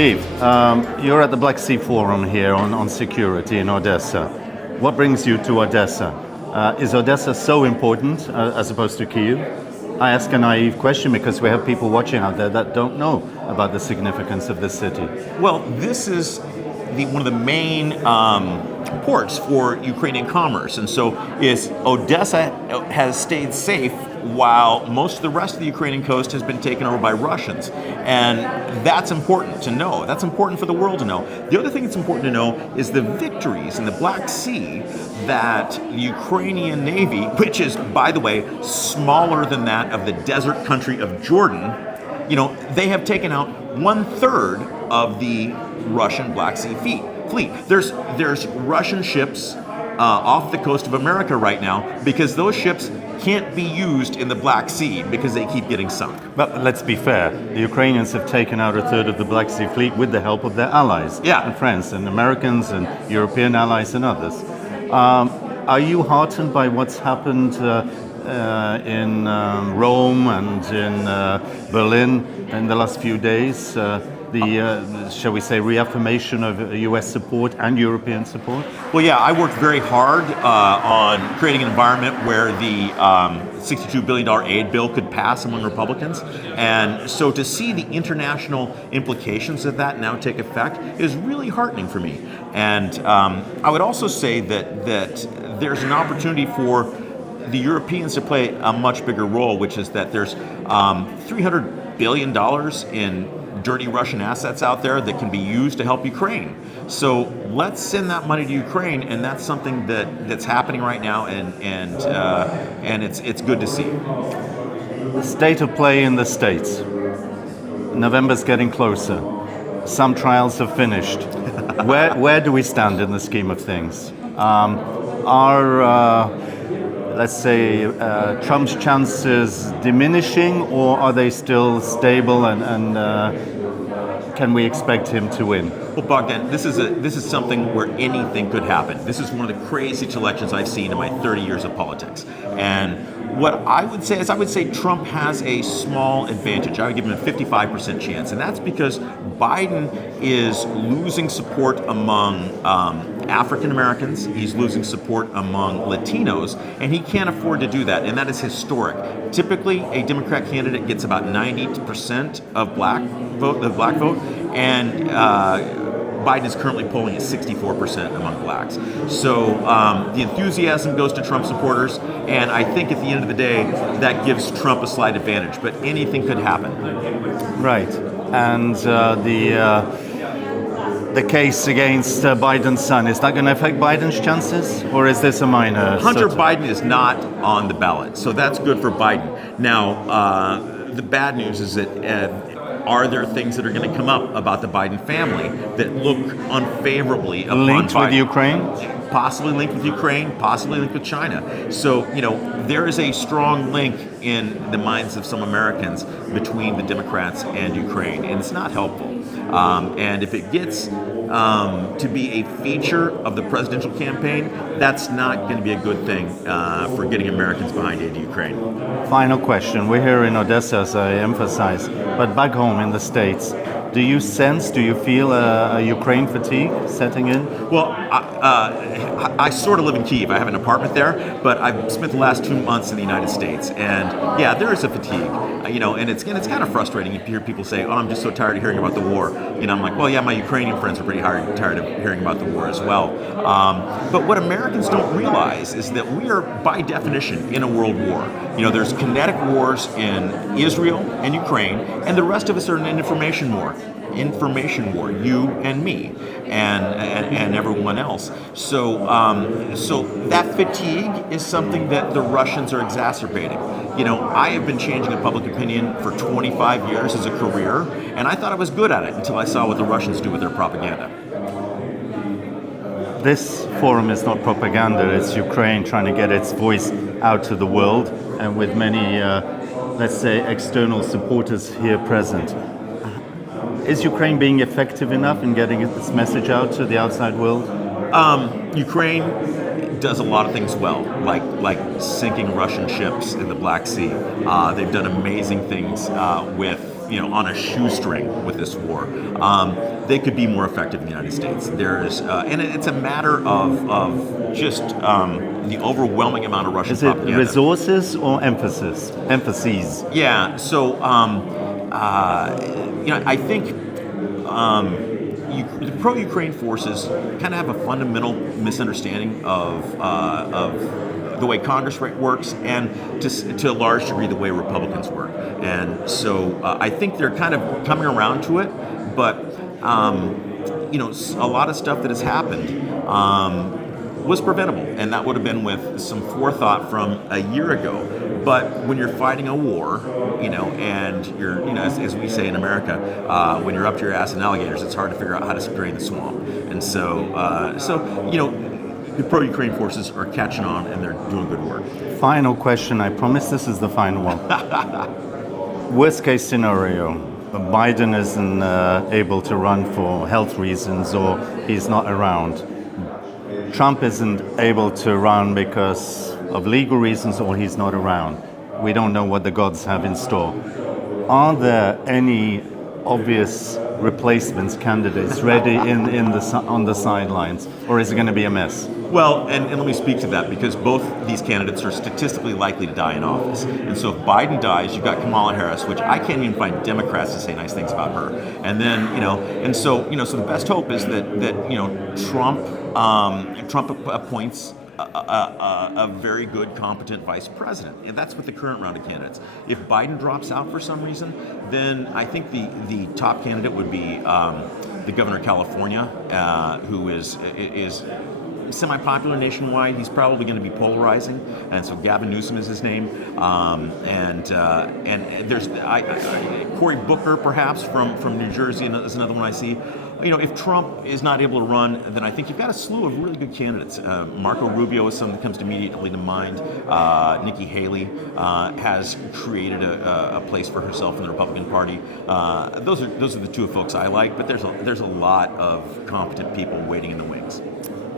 Steve, you're at the Black Sea Forum here on security in Odesa. What brings you to Odesa? Is Odesa so important as opposed to Kyiv? I ask a naive question because we have people watching out there that don't know about the significance of this city. Well, this is one of the main ports for Ukrainian commerce, and so Odesa has stayed safe while most of the rest of the Ukrainian coast has been taken over by Russians. And that's important to know. That's important for the world to know. The other thing that's important to know is the victories in the Black Sea that the Ukrainian Navy, which is, by the way, smaller than that of the desert country of Jordan, they have taken out 1/3 of the Russian Black Sea fleet. There's Russian ships off the coast of America right now because those ships can't be used in the Black Sea because they keep getting sunk. But let's be fair, the Ukrainians have taken out 1/3 of the Black Sea fleet with the help of their allies and friends, and Americans and European allies and others. Are you heartened by what's happened in Rome and in Berlin in the last few days? Shall we say, reaffirmation of U.S. support and European support? Well, yeah, I worked very hard on creating an environment where the $62 billion aid bill could pass among Republicans. And so to see the international implications of that now take effect is really heartening for me. And I would also say that there's an opportunity for the Europeans to play a much bigger role, which is that there's $300 billion in dirty Russian assets out there that can be used to help Ukraine. So let's send that money to Ukraine, and that's something that's happening right now, and it's good to see. The state of play in the States. November's getting closer. Some trials have finished. Where do we stand in the scheme of things? Let's say, Trump's chances diminishing, or are they still stable, and can we expect him to win? Well, Bohdan, this is something where anything could happen. This is one of the craziest elections I've seen in my 30 years of politics. And what I would say is Trump has a small advantage. I would give him a 55% chance, and that's because Biden is losing support among African Americans, he's losing support among Latinos, and he can't afford to do that, and that is historic. Typically, a Democrat candidate gets about 90% of the black vote, and Biden is currently polling at 64% among blacks. So the enthusiasm goes to Trump supporters, and I think at the end of the day, that gives Trump a slight advantage, but anything could happen. Right, and the case against Biden's son, is that going to affect Biden's chances, or is this a minor? Hunter Biden is not on the ballot, so that's good for Biden. Now, the bad news is that are there things that are going to come up about the Biden family that look unfavorably upon linked Biden? With Ukraine? Possibly linked with Ukraine, possibly linked with China. So, there is a strong link in the minds of some Americans between the Democrats and Ukraine, and it's not helpful. And if it gets to be a feature of the presidential campaign, that's not going to be a good thing for getting Americans behind aid to Ukraine. Final question. We're here in Odesa, as I emphasize, but back home in the States, do you feel a Ukraine fatigue setting in? Well, I sort of live in Kyiv. I have an apartment there, but I've spent the last 2 months in the United States, and yeah, there is a fatigue. And it's kind of frustrating. You hear people say, "Oh, I'm just so tired of hearing about the war." I'm like, well, yeah, my Ukrainian friends are pretty tired of hearing about the war as well. But what Americans don't realize is that we are, by definition, in a world war. There's kinetic wars in Israel and Ukraine, and the rest of us are in an information war. You and me, and everyone else. So that fatigue is something that the Russians are exacerbating. I have been changing public opinion for 25 years as a career, and I thought I was good at it until I saw what the Russians do with their propaganda. This forum is not propaganda, it's Ukraine trying to get its voice out to the world, and with many, let's say, external supporters here present. Is Ukraine being effective enough in getting its message out to the outside world? Ukraine does a lot of things well, like sinking Russian ships in the Black Sea. They've done amazing things with on a shoestring with this war. They could be more effective in the United States. There's and it's a matter of just the overwhelming amount of Russian propaganda. Is it resources or emphasis? Emphases. Yeah. So I think the pro-Ukraine forces kind of have a fundamental misunderstanding of the way Congress works, and to a large degree the way Republicans work. And so I think they're kind of coming around to it, but a lot of stuff that has happened was preventable, and that would have been with some forethought from a year ago. But when you're fighting a war, and you're, as we say in America, when you're up to your ass in alligators, it's hard to figure out how to drain the swamp. And so the pro-Ukraine forces are catching on, and they're doing good work. Final question. I promise this is the final one. Worst case scenario, Biden isn't able to run for health reasons, or he's not around. Trump isn't able to run because of legal reasons, or he's not around. We don't know what the gods have in store. Are there any obvious replacements, candidates ready on the sidelines, or is it going to be a mess? Well, and let me speak to that, because both these candidates are statistically likely to die in office. And so if Biden dies, you've got Kamala Harris, which I can't even find Democrats to say nice things about her. And then, so the best hope is that Trump appoints a very good, competent vice president. And that's with the current round of candidates. If Biden drops out for some reason, then I think the top candidate would be the governor of California, who is semi-popular nationwide. He's probably going to be polarizing, and so Gavin Newsom is his name. And there's Cory Booker, perhaps from New Jersey, is another one I see. If Trump is not able to run, then I think you've got a slew of really good candidates. Marco Rubio is someone that comes immediately to mind. Nikki Haley has created a place for herself in the Republican Party. Those are the two folks I like, but there's a lot of competent people waiting in the wings.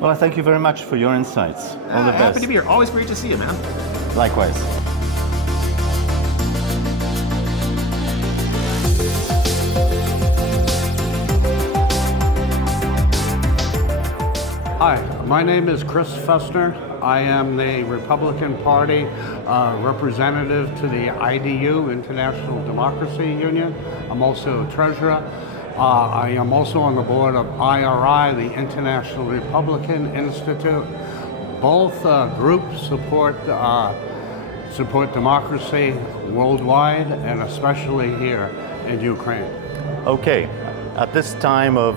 Well, I thank you very much for your insights. All the best. Happy to be here. Always great to see you, man. Likewise. Hi, my name is Chris Fussner. I am the Republican Party representative to the IDU, International Democracy Union. I'm also a treasurer. I am also on the board of IRI, the International Republican Institute. Both groups support democracy worldwide, and especially here in Ukraine. Okay. At this time of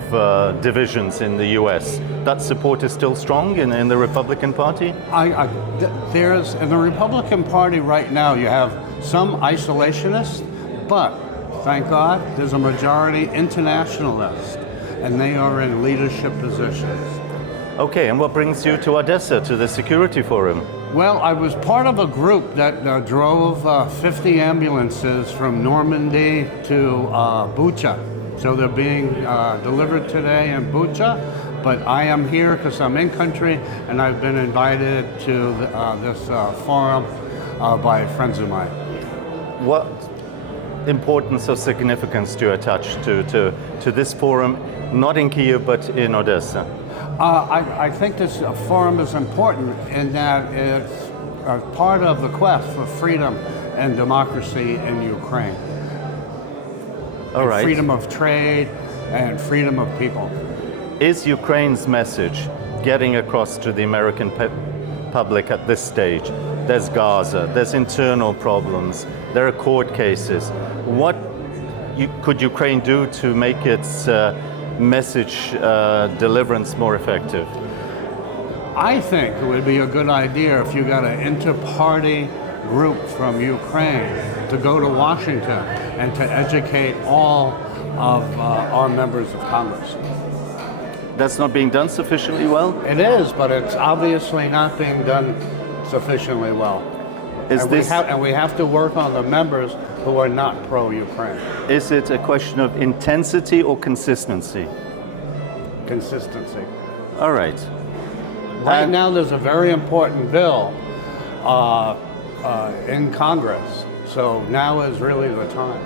divisions in the U.S., that support is still strong in the Republican Party? There's in the Republican Party right now, you have some isolationists, but thank God there's a majority internationalist, and they are in leadership positions. Okay, and what brings you to Odesa, to the Security Forum? Well, I was part of a group that drove 50 ambulances from Normandy to Bucha. So they're being delivered today in Bucha, but I am here because I'm in country, and I've been invited to this forum by friends of mine. What importance or significance do you attach to this forum, not in Kyiv, but in Odesa? I think this forum is important in that it's part of the quest for freedom and democracy in Ukraine. All right. Freedom of trade and freedom of people. Is Ukraine's message getting across to the American public at this stage? There's Gaza, there's internal problems, there are court cases. What could Ukraine do to make its message deliverance more effective? I think it would be a good idea if you got an inter-party group from Ukraine to go to Washington and to educate all of our members of Congress. That's not being done sufficiently well? It is, but it's obviously not being done sufficiently well. We have to work on the members who are not pro-Ukraine. Is it a question of intensity or consistency? Consistency. All right. Right now there's a very important bill in Congress, so now is really the time.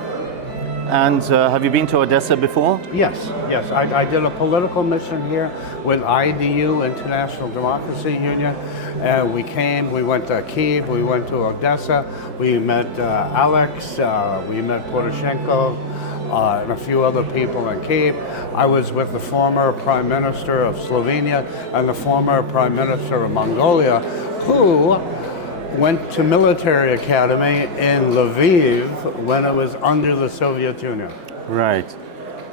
And have you been to Odessa before? Yes, yes. I did a political mission here with IDU, International Democracy Union. We went to Kyiv, we went to Odessa, we met Alex, we met Poroshenko, and a few other people in Kyiv. I was with the former Prime Minister of Slovenia and the former Prime Minister of Mongolia, who went to military academy in Lviv when it was under the Soviet Union. Right.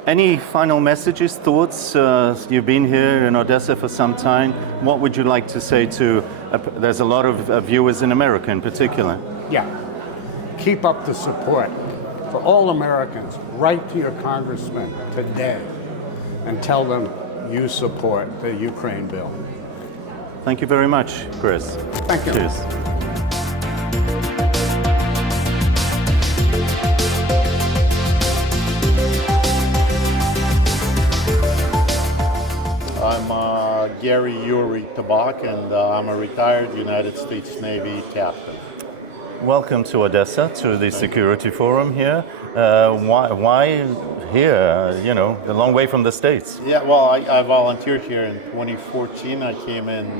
Any final messages, thoughts? You've been here in Odessa for some time. What would you like to say to, there's a lot of viewers in America in particular. Yeah. Keep up the support. For all Americans, write to your congressman today and tell them you support the Ukraine bill. Thank you very much, Chris. Thank you. Cheers. I'm Yuri Tabach, and I'm a retired United States Navy captain. Welcome to Odessa, to the Security Forum here. Why here? You know, a long way from the States. Yeah, well, I volunteered here in 2014. I came in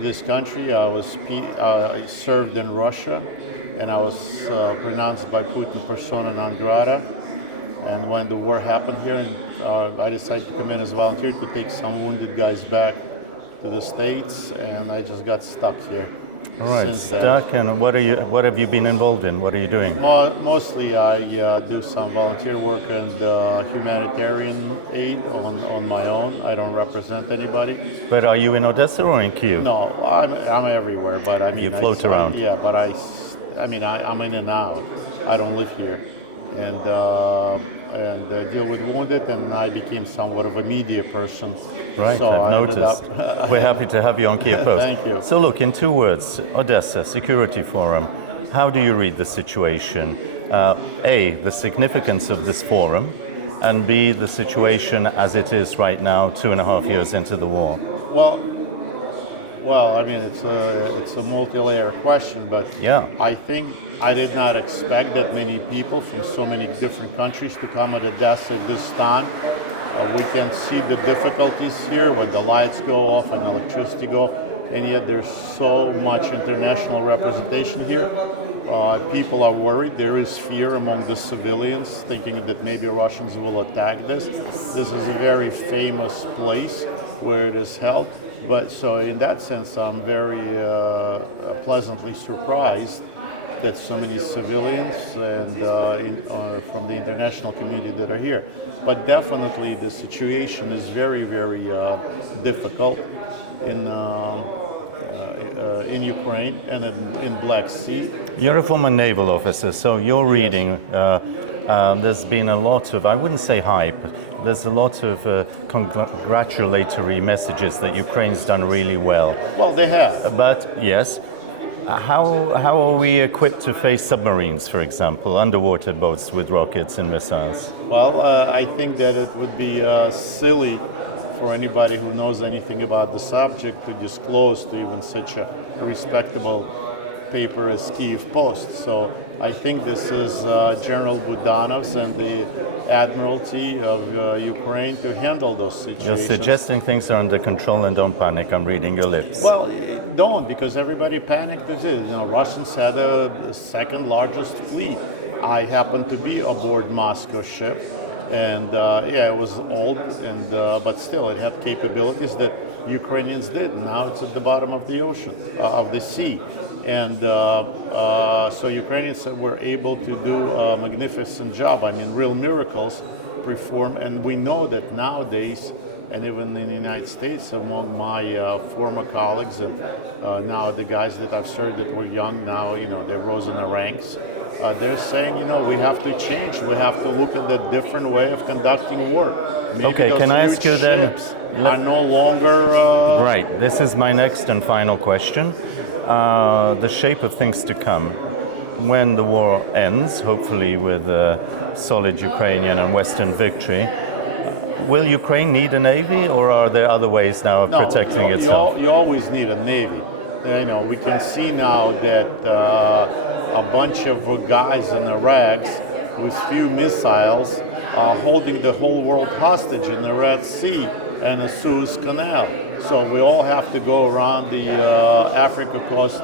this country. I served in Russia, and I was pronounced by Putin persona non grata. And when the war happened here, I decided to come in as a volunteer to take some wounded guys back to the States, and I just got stuck here. All right, stuck. And what have you been involved in? What are you doing? Mostly I do some volunteer work and humanitarian aid on my own. I don't represent anybody. But are you in Odessa or in Kyiv? No, I'm everywhere. But I mean, you float around. Yeah, but I'm in and out. I don't live here, and deal with wounded. And I became somewhat of a media person. Right, so I've noticed. We're happy to have you on Kyiv Post. Thank you. So look, in 2 words, Odessa, Security Forum, how do you read the situation? A, the significance of this forum, and B, the situation as it is right now, 2.5 years into the war. Well, I mean, it's a multi-layer question, but yeah. I think I did not expect that many people from so many different countries to come at Odessa this time. We can see the difficulties here when the lights go off and electricity go, and yet there's so much international representation here. People are worried. There is fear among the civilians, thinking that maybe Russians will attack this. This is a very famous place where it is held. But so in that sense, I'm very pleasantly surprised that so many civilians and from the international community that are here. But definitely the situation is very, very difficult in Ukraine and in Black Sea. You're a former naval officer, so you're reading. There's been a lot of, I wouldn't say hype, there's a lot of congratulatory messages that Ukraine's done really well. Well, they have. But yes, how are we equipped to face submarines, for example, underwater boats with rockets and missiles? Well, I think that it would be silly for anybody who knows anything about the subject to disclose to even such a respectable paper as Kyiv Post. So I think this is General Budanov's and the Admiralty of Ukraine to handle those situations. You're suggesting things are under control and don't panic. I'm reading your lips. Well, don't, because everybody panicked as it. You know, Russians had the second largest fleet. I happened to be aboard Moscow ship, and it was old, and but still it had capabilities that Ukrainians did. Now it's at the bottom of the ocean, of the sea. And so Ukrainians were able to do a magnificent job. I mean, real miracles performed. And we know that nowadays, and even in the United States, among my former colleagues, and now the guys that I've served that were young, now, you know, they rose in the ranks. They're saying, you know, we have to change. We have to look at a different way of conducting war. Maybe okay, can I ask you then? Are no longer... Right, this is my next and final question. The shape of things to come when the war ends, hopefully with a solid Ukrainian and Western victory. Will Ukraine need a navy, or are there other ways now of protecting itself? You always need a navy. You know, we can see now that a bunch of guys in the rags with few missiles, holding the whole world hostage in the Red Sea and the Suez Canal. So we all have to go around the Africa coast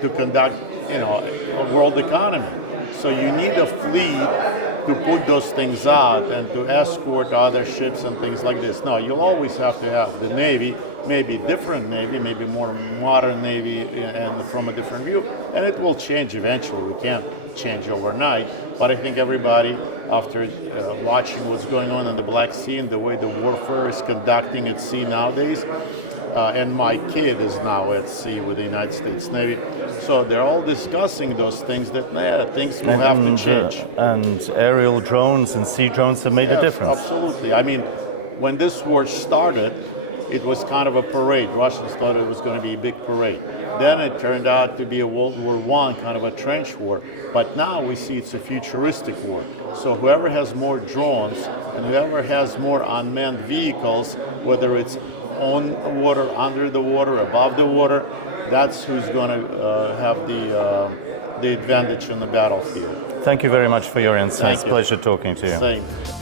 to conduct, a world economy. So you need a fleet to put those things out and to escort other ships and things like this. No, you'll always have to have the Navy, maybe different Navy, maybe more modern Navy, and from a different view. And it will change eventually. We can't change overnight. But I think everybody, after watching what's going on in the Black Sea and the way the warfare is conducting at sea nowadays, and my kid is now at sea with the United States Navy. So they're all discussing those things that things will have to change. And aerial drones and sea drones have made a difference. Absolutely. I mean, when this war started, it was kind of a parade. Russians thought it was going to be a big parade. Then it turned out to be a World War I, kind of a trench war. But now we see it's a futuristic war. So whoever has more drones and whoever has more unmanned vehicles, whether it's on water, under the water, above the water, that's who's going to have the advantage on the battlefield. Thank you very much for your insights. Thank you. Pleasure talking to you. Same.